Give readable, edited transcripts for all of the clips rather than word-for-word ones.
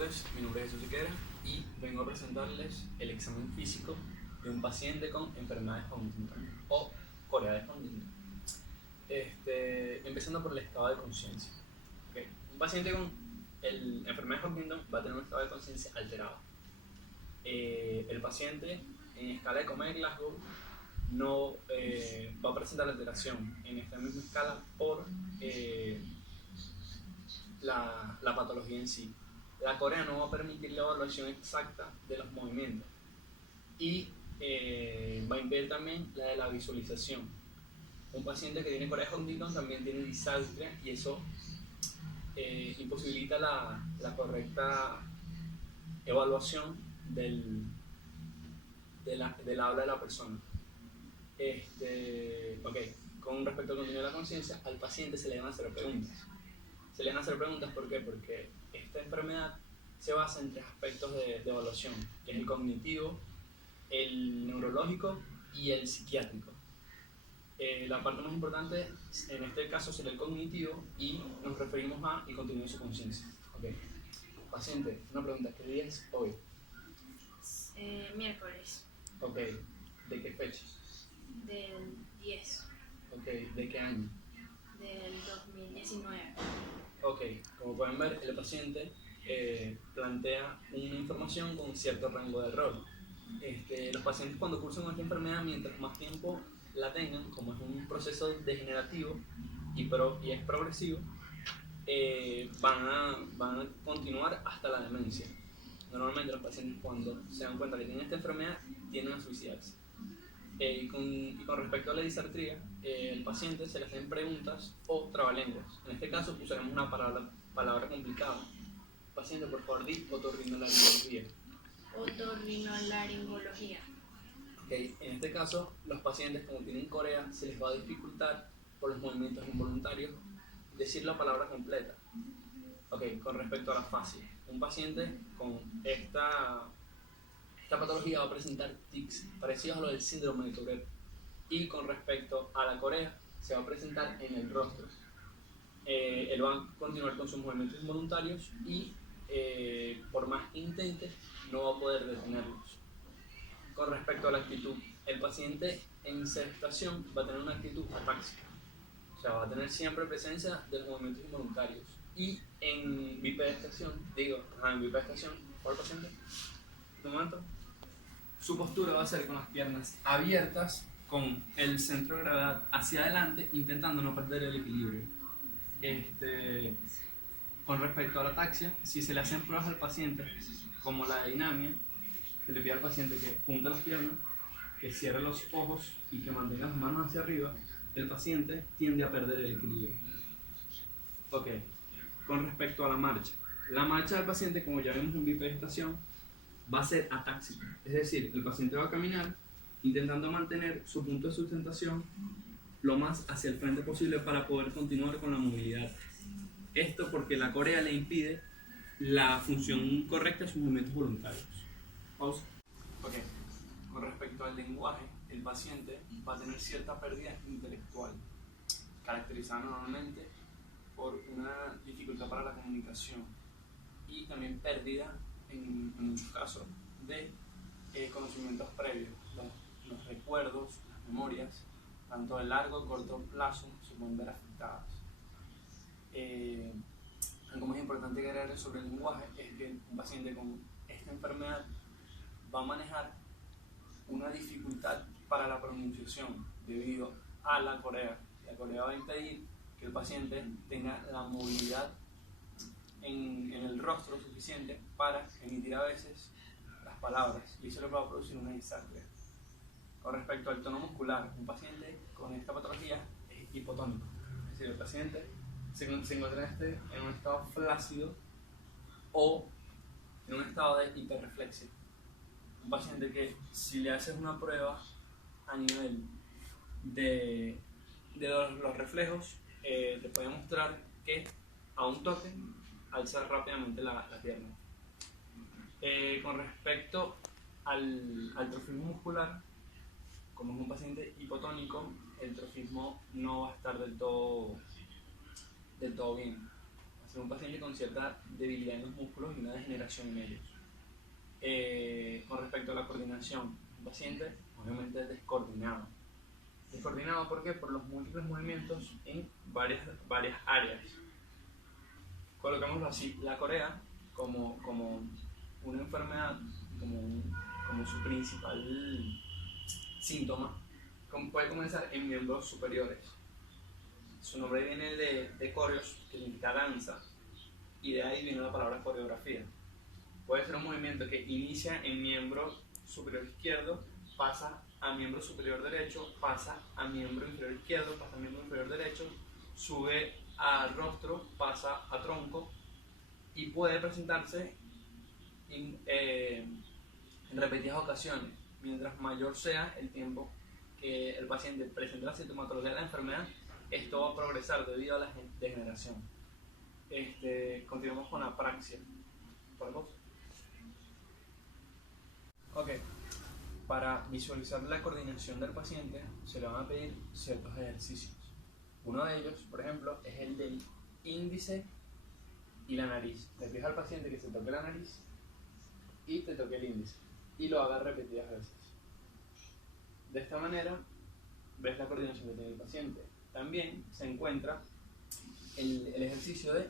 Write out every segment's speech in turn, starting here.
tardes, mi nombre es Jesús Siqueira y vengo a presentarles el examen físico de un paciente con enfermedad de Huntington o Corea de Huntington. Empezando por el estado de conciencia. ¿Okay? Un paciente con enfermedad de Huntington va a tener un estado de conciencia alterado. El paciente en escala de Comer-Glasgow no va a presentar alteración en esta misma escala por la patología en sí. La Corea no va a permitir la evaluación exacta de los movimientos y va a impedir también la de la visualización. Un paciente que tiene Corea de Huntington también tiene disartria y eso imposibilita la correcta evaluación del habla de la persona. Con respecto al contenido de la conciencia, al paciente se le van a hacer preguntas. Se le van a hacer preguntas, ¿por qué? Porque esta enfermedad se basa en tres aspectos de evaluación, que es el cognitivo, el neurológico y el psiquiátrico. La parte más importante en este caso será el cognitivo y nos referimos al contenido de su conciencia. Okay. Paciente, una pregunta, ¿qué día es hoy? Miércoles. Ok, ¿de qué fecha? Del 10. Ok, ¿de qué año? Del 2019. Ok, como pueden ver, el paciente plantea una información con cierto rango de error. Los pacientes cuando cursan esta enfermedad, mientras más tiempo la tengan, como es un proceso degenerativo y es progresivo, van a continuar hasta la demencia. Normalmente los pacientes cuando se dan cuenta que tienen esta enfermedad tienden a suicidarse. Y con respecto a la disartría, el paciente se le hacen preguntas o trabalenguas. En este caso usaremos una palabra complicada. Paciente, por favor, di otorrinolaringología. Otorrinolaringología. Okay. En este caso, los pacientes como tienen Corea, se les va a dificultar por los movimientos involuntarios decir la palabra completa. Okay. Con respecto a la fascia, un paciente con esta patología va a presentar tics parecidos a lo del síndrome de Tourette. Y con respecto a la Corea, se va a presentar en el rostro. Él va a continuar con sus movimientos involuntarios y por más que intente, no va a poder detenerlos. Con respecto a la actitud, el paciente en gestación va a tener una actitud atáxica. O sea, va a tener siempre presencia de los movimientos involuntarios. Y en bipedestación, ¿cuál paciente? Un momento. Su postura va a ser con las piernas abiertas, con el centro de gravedad hacia adelante, intentando no perder el equilibrio. Con respecto a la ataxia, si se le hacen pruebas al paciente, como la dinamia, se le pide al paciente que punte las piernas, que cierre los ojos y que mantenga las manos hacia arriba, el paciente tiende a perder el equilibrio. Ok, con respecto a la marcha del paciente, como ya vimos en bipedestación, va a ser atáxica, es decir, el paciente va a caminar intentando mantener su punto de sustentación lo más hacia el frente posible para poder continuar con la movilidad. Esto porque la Corea le impide la función correcta de sus movimientos voluntarios. Pausa. Ok, con respecto al lenguaje, el paciente va a tener cierta pérdida intelectual, caracterizada normalmente por una dificultad para la comunicación y también pérdida en muchos casos de conocimientos previos, los recuerdos, las memorias, tanto de largo o corto plazo, se pueden ver afectadas. Algo más importante que agregar sobre el lenguaje es que un paciente con esta enfermedad va a manejar una dificultad para la pronunciación debido a la Corea. La Corea va a impedir que el paciente tenga la movilidad en el rostro suficiente para emitir a veces las palabras y eso le va a producir una disartria. Con respecto al tono muscular, un paciente con esta patología es hipotónico, es decir, el paciente se encuentra en un estado flácido o en un estado de hiperreflexia. Un paciente que si le haces una prueba a nivel de los reflejos, te puede mostrar que a un toque alza rápidamente la pierna. Con respecto al trofismo muscular, como es un paciente hipotónico, el trofismo no va a estar del todo bien. ser un paciente con cierta debilidad en los músculos y una degeneración en ellos. Con respecto a la coordinación, un paciente obviamente descoordinado. Descoordinado, ¿por qué? Por los múltiples movimientos en varias áreas. Colocámoslo así, la corea como una enfermedad, como su principal síntoma, puede comenzar en miembros superiores. Su nombre viene de coreos, que significa danza, y de ahí viene la palabra coreografía. Puede ser un movimiento que inicia en miembro superior izquierdo, pasa a miembro superior derecho, pasa a miembro inferior izquierdo, pasa a miembro inferior derecho, sube al rostro, pasa a tronco, y puede presentarse en repetidas ocasiones. Mientras mayor sea el tiempo que el paciente presente la sintomatología de la enfermedad, esto va a progresar debido a la degeneración. Continuamos con la praxia. ¿Podemos? Ok. Para visualizar la coordinación del paciente se le van a pedir ciertos ejercicios. Uno de ellos, por ejemplo, es el del índice y la nariz. Le pides al paciente que se toque la nariz y te toque el índice y lo haga repetidas veces. De esta manera ves la coordinación que tiene el paciente. También se encuentra el ejercicio de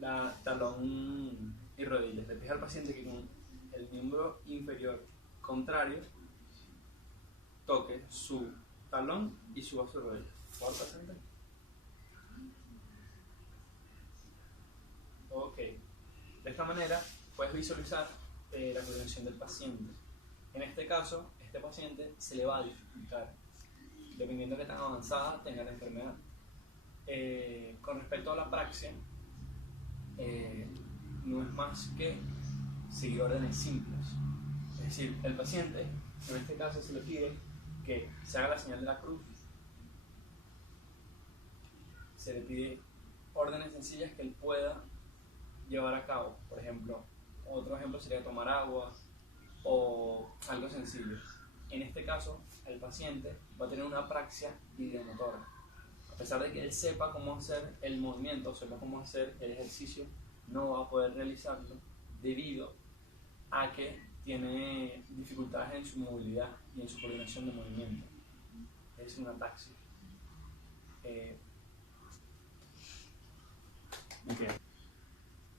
la talón y rodillas. Le pides al paciente que con el miembro inferior contrario toque su talón y suba su rodilla. ¿Puedo paciente? Ok. De esta manera puedes visualizar la coordinación del paciente. En este caso, este paciente se le va a dificultar, dependiendo de qué tan avanzada tenga la enfermedad. Con respecto a la praxia, no es más que seguir órdenes simples. Es decir, el paciente, en este caso, se le pide que se haga la señal de la cruz. Se le pide órdenes sencillas que él pueda llevar a cabo. Por ejemplo, otro ejemplo sería tomar agua o algo sencillo. En este caso, el paciente va a tener una praxia ideomotora. A pesar de que él sepa cómo hacer el movimiento, sepa cómo hacer el ejercicio, no va a poder realizarlo debido a que tiene dificultades en su movilidad y en su coordinación de movimiento. Es una ataxia.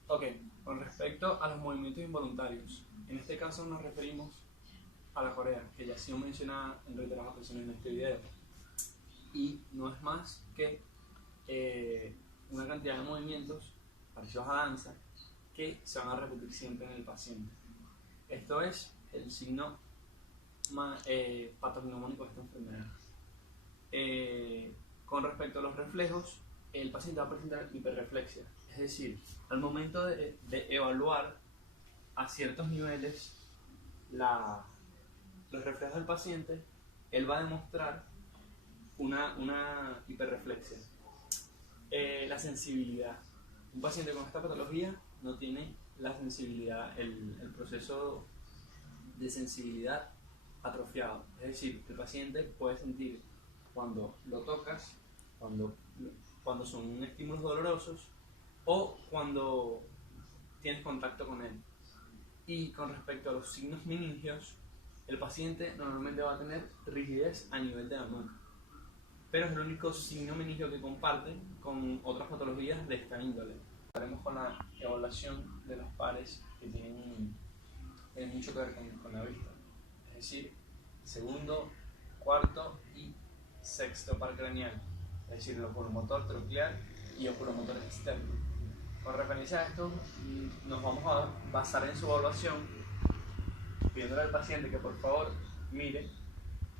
Ok, con respecto a los movimientos involuntarios, en este caso nos referimos a la corea, que ya ha sido mencionada en reiteradas ocasiones en este video, y no es más que una cantidad de movimientos parecidos a danza que se van a repetir siempre en el paciente. Esto es el signo patognomónico de esta enfermedad. Con respecto a los reflejos, el paciente va a presentar hiperreflexia, es decir, al momento de evaluar a ciertos niveles los reflejos del paciente, él va a demostrar una hiperreflexia. La sensibilidad. Un paciente con esta patología no tiene la sensibilidad, el proceso de sensibilidad atrofiado. Es decir, el paciente puede sentir cuando lo tocas, cuando son estímulos dolorosos o cuando tienes contacto con él. Y con respecto a los signos meningios, el paciente normalmente va a tener rigidez a nivel de la nuca, pero es el único signo meningio que comparte con otras patologías de esta índole. Haremos con la evaluación de los pares que tienen mucho que ver con la vista, es decir, segundo, cuarto y sexto par craneal, es decir, el oculomotor troquial y oculomotor externo. Con referencia a esto, nos vamos a basar en su evaluación, pidiéndole al paciente que por favor mire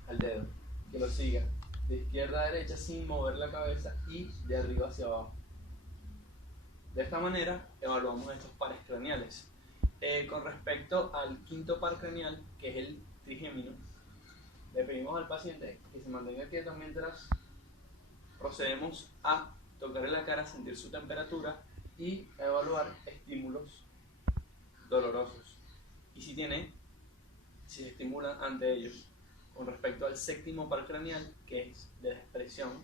al dedo, que lo siga de izquierda a derecha sin mover la cabeza y de arriba hacia abajo. De esta manera evaluamos estos pares craneales. Con respecto al quinto par craneal, que es el trigémino, le pedimos al paciente que se mantenga quieto mientras procedemos a tocarle la cara, sentir su temperatura y evaluar estímulos dolorosos. Y si se estimulan ante ellos. Con respecto al séptimo par craneal, que es de la expresión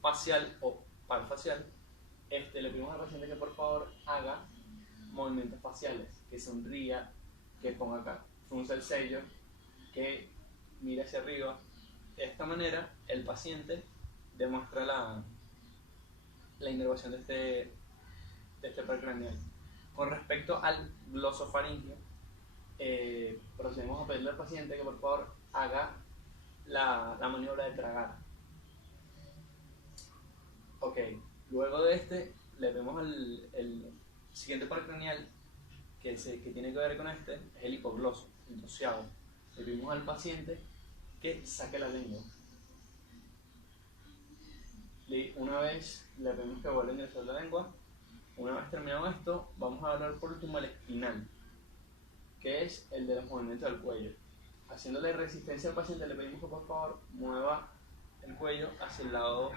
facial o par facial, Le pedimos al paciente que por favor haga movimientos faciales, que sonría, que ponga acá, frunza el sello, que mire hacia arriba. De esta manera el paciente demuestra la inervación de este percraneal. Con respecto al glosofaringeo, procedemos a pedirle al paciente que por favor haga la maniobra de tragar. Ok, luego de le vemos el siguiente par craneal que tiene que ver con es el hipogloso, el doseado. Le pedimos al paciente que saque la lengua. Una vez le pedimos que vuelva a ingresar la lengua. Una vez terminado esto, vamos a hablar por último el espinal, que es el de los movimientos del cuello. Haciéndole resistencia al paciente, le pedimos que por favor mueva el cuello hacia el lado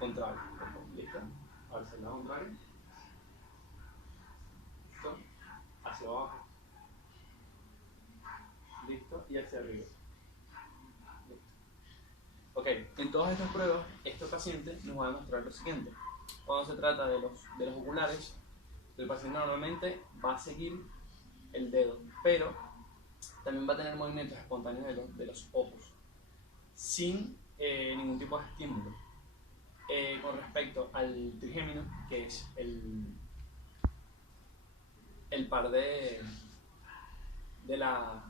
contrario. ¿Listo? Hacia el lado contrario. ¿Listo? Hacia abajo. ¿Listo? Y hacia arriba. ¿Listo? Ok, en todas estas pruebas, este paciente nos va a demostrar lo siguiente. Cuando se trata de los oculares, el paciente normalmente va a seguir el dedo, pero también va a tener movimientos espontáneos de los ojos, sin ningún tipo de estímulo. Con respecto al trigémino, que es el par de la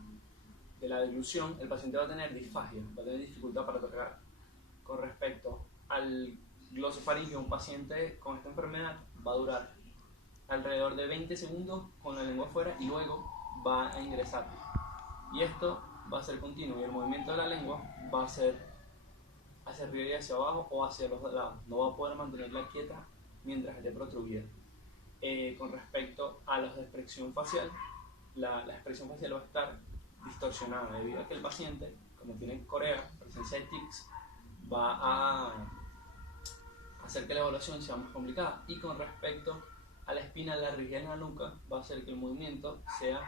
deglución, el paciente va a tener disfagia, va a tener dificultad para tocar. Con respecto al glosofaringeo, un paciente con esta enfermedad va a durar alrededor de 20 segundos con la lengua afuera y luego va a ingresar. Y esto va a ser continuo y el movimiento de la lengua va a ser hacia arriba y hacia abajo o hacia los lados. No va a poder mantenerla quieta mientras esté protruida. Con respecto a los de expresión facial, la expresión facial va a estar distorsionada debido a que el paciente, como tiene corea, presencia de tics, va a hacer que la evaluación sea más complicada. Y con respecto a la espina, la rigidez en la nuca va a hacer que el movimiento sea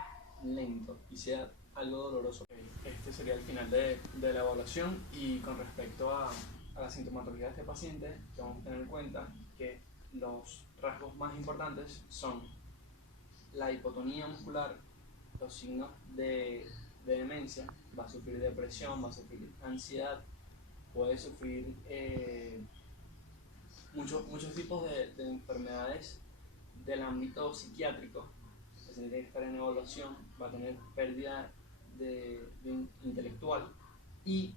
lento y sea algo doloroso. Este sería el final de la evaluación. Y con respecto a la sintomatología de este paciente, tenemos que tener en cuenta que los rasgos más importantes son la hipotonía muscular, los signos de demencia, va a sufrir depresión, va a sufrir ansiedad, puede sufrir muchos tipos de enfermedades del ámbito psiquiátrico. El paciente tiene que estar en evaluación, va a tener pérdida de intelectual y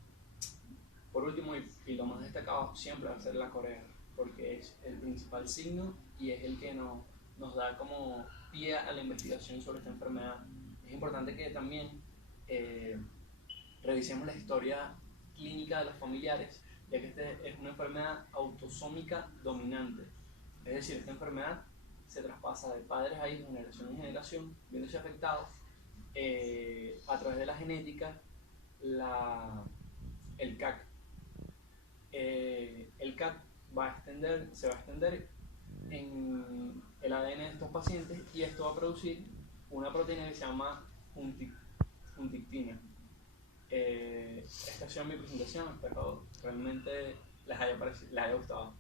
por último y lo más destacado siempre va a ser la corea, porque es el principal signo y es el que nos da como pie a la investigación sobre esta enfermedad. Es importante que también revisemos la historia clínica de los familiares, ya que esta es una enfermedad autosómica dominante, es decir, esta enfermedad se traspasa de padres a hijos, generación en generación, viéndose afectados a través de la genética, el CAC. El CAC se va a extender en el ADN de estos pacientes y esto va a producir una proteína que se llama huntingtina. Esta ha sido mi presentación, espero realmente les haya gustado.